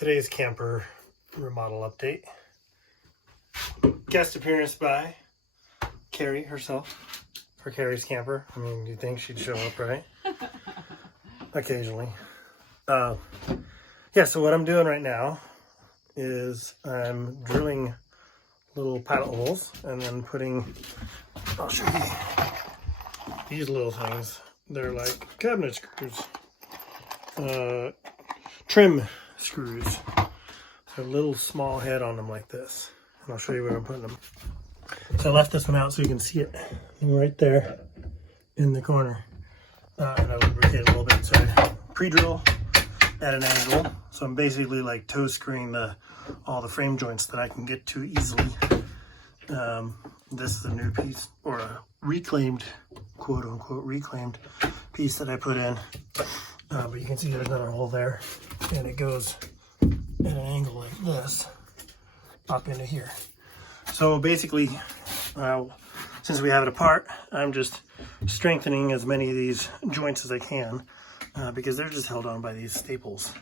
Today's camper remodel update. Guest appearance by Carrie herself for Carrie's camper. I mean, you'd think she'd show up, right? Occasionally. Yeah, so what I'm doing right now is I'm drilling little pilot holes and then putting, I'll show you these little things. They're like cabinet screws, trim screws. A little small head on them like this, and I'll show you where I'm putting them. So I left this one out so you can see it right there in the corner, and I lubricate a little bit. So I pre-drill at an angle, so I'm basically like toe screwing all the frame joints that I can get to easily. This is a new piece, or a reclaimed, quote unquote reclaimed piece that I put in, but you can see there's another hole there, and it goes at an angle like this up into here. So basically, since we have it apart, I'm just strengthening as many of these joints as I can, because they're just held on by these staples,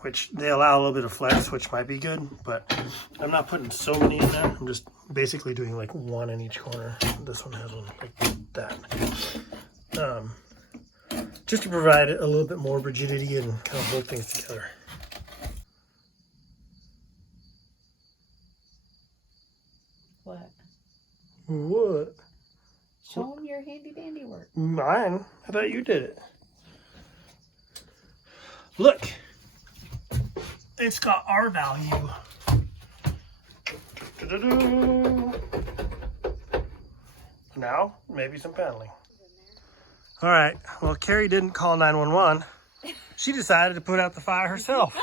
which they allow a little bit of flex, which might be good, but I'm not putting so many in there. I'm just basically doing like one in each corner. This one has one like that, just to provide a little bit more rigidity and kind of hold things together. What? Show them your handy dandy work. Mine? I thought you did it. Look, it's got R value. Now, maybe some paneling. All right, well, Carrie didn't call 911. She decided to put out the fire herself.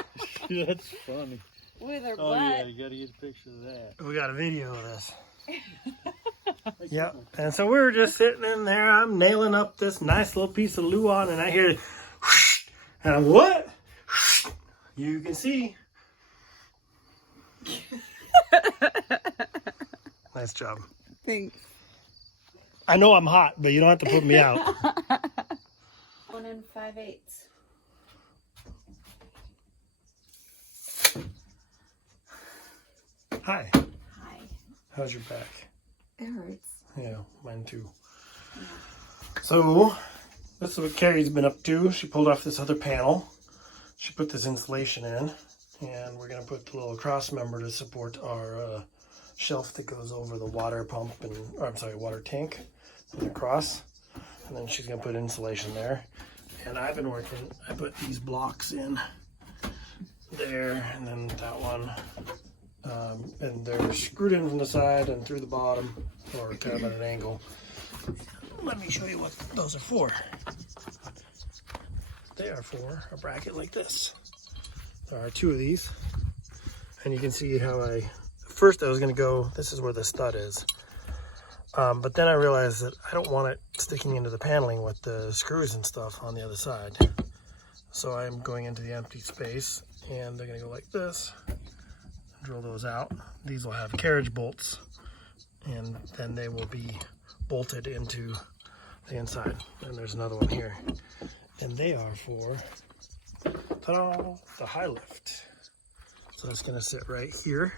That's funny. With her Oh butt. yeah, you gotta get a picture of that. We got a video of this. Yep, and so we were just sitting in there. I'm nailing up this nice little piece of luan, and I hear whoosh, and I'm what? Whoosh. You can see. Nice job. Thanks. I know I'm hot, but you don't have to put me out. 1 5/8. Hi. Hi. How's your back? It hurts. Yeah, mine too. Yeah. So, this is what Carrie's been up to. She pulled off this other panel. She put this insulation in, and we're going to put the little cross member to support our shelf that goes over the water pump water tank and across. And then she's going to put insulation there. And I've been working, I put these blocks in there, and then that one. And they're screwed in from the side and through the bottom, or kind of at an angle. Let me show you what those are for. They are for a bracket like this. There are 2 of these, and you can see how first I was going to go, this is where the stud is, but then I realized that I don't want it sticking into the paneling with the screws and stuff on the other side. So I'm going into the empty space, and they're going to go like this. Drill those out. These will have carriage bolts, and then they will be bolted into the inside. And there's another one here, and they are for the high lift. So it's going to sit right here,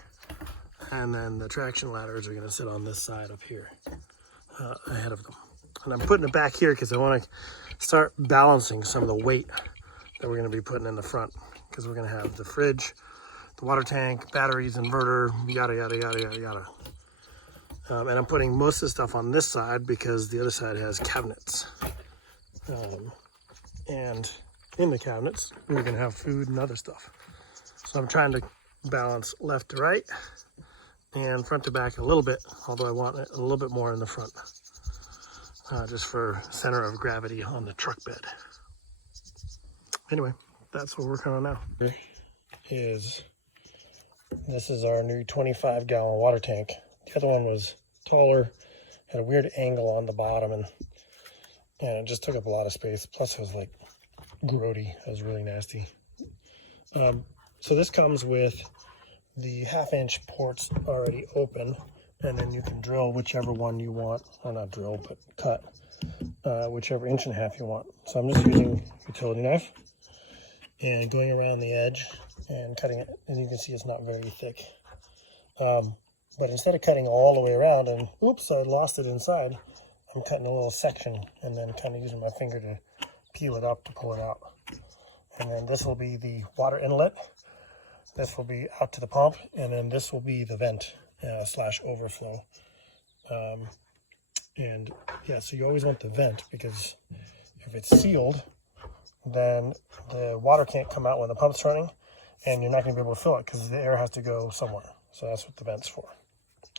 and then the traction ladders are going to sit on this side up here, ahead of them. And I'm putting it back here because I want to start balancing some of the weight that we're going to be putting in the front, because we're going to have the fridge, the water tank, batteries, inverter, yada, yada, yada, yada, yada. And I'm putting most of the stuff on this side because the other side has cabinets. And in the cabinets, we're going to have food and other stuff. So I'm trying to balance left to right and front to back a little bit, although I want it a little bit more in the front, just for center of gravity on the truck bed. Anyway, that's what we're working on now. This is our new 25-gallon water tank. The other one was taller, had a weird angle on the bottom, and it just took up a lot of space. Plus, it was like grody. It was really nasty. So this comes with the 1/2-inch ports already open, and then you can drill whichever one you want. Or not drill, but cut whichever 1.5 inches you want. So I'm just using a utility knife. and going around the edge and cutting it. And you can see it's not very thick. But instead of cutting all the way around and oops, I lost it inside, I'm cutting a little section and then kind of using my finger to peel it up to pull it out. And then this will be the water inlet. This will be out to the pump, and then this will be the vent slash overflow. And yeah, so you always want the vent, because if it's sealed, then the water can't come out when the pump's running, and you're not going to be able to fill it because the air has to go somewhere. So that's what the vent's for.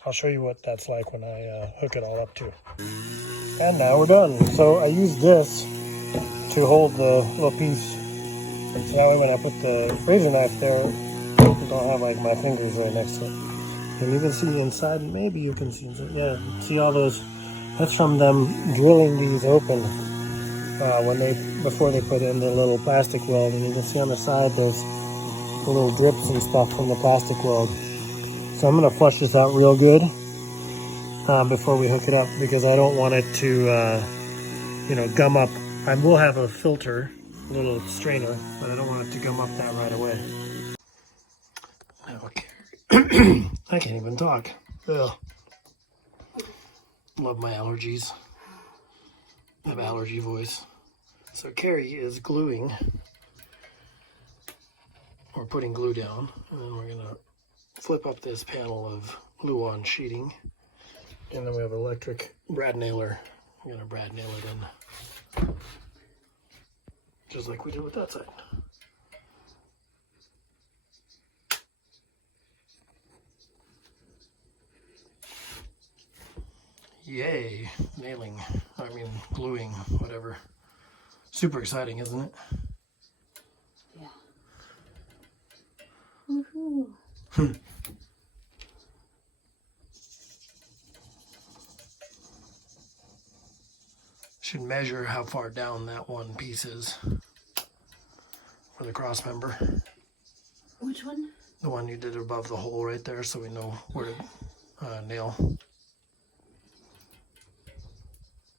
I'll show you what that's like when I hook it all up too. And now we're done. So I use this to hold the little piece. So that way when I put the razor knife there, I don't have like my fingers right next to it. And you can see inside, maybe you can see, yeah, see all those, that's from them drilling these open before they put in the little plastic weld. And you can see on the side there's the little drips and stuff from the plastic weld. So I'm going to flush this out real good before we hook it up, because I don't want it to, gum up. I will have a filter, a little strainer, but I don't want it to gum up that right away. Okay. I can't even talk. Ugh. Love my allergies. I have allergy voice. So Carrie is gluing, or putting glue down, and then we're gonna flip up this panel of glue-on sheeting, and then we have electric brad nailer. We're gonna brad nail it in, just like we did with that side. Yay, nailing, gluing, whatever. Super exciting, isn't it? Yeah. Woohoo. Should measure how far down that one piece is for the cross member. Which one? The one you did above the hole right there, so we know where to nail.